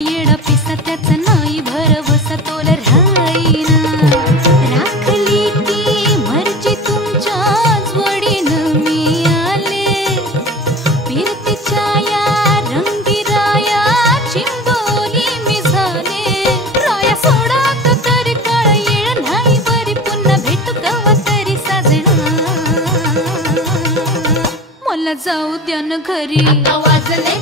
येडा पिसा त्याचा नाही भरवसा तोल राहीना राखली ती मर्जी तुमच्याच वडीनं मी आले फिरतीच्या या रंगी राया चिंबोली मी झाले राया सोडात तरी काळ येळ नाही बरी पुन्हा भेटू कवा तरी साजना मला जाऊ द्या न घरी आता वाजले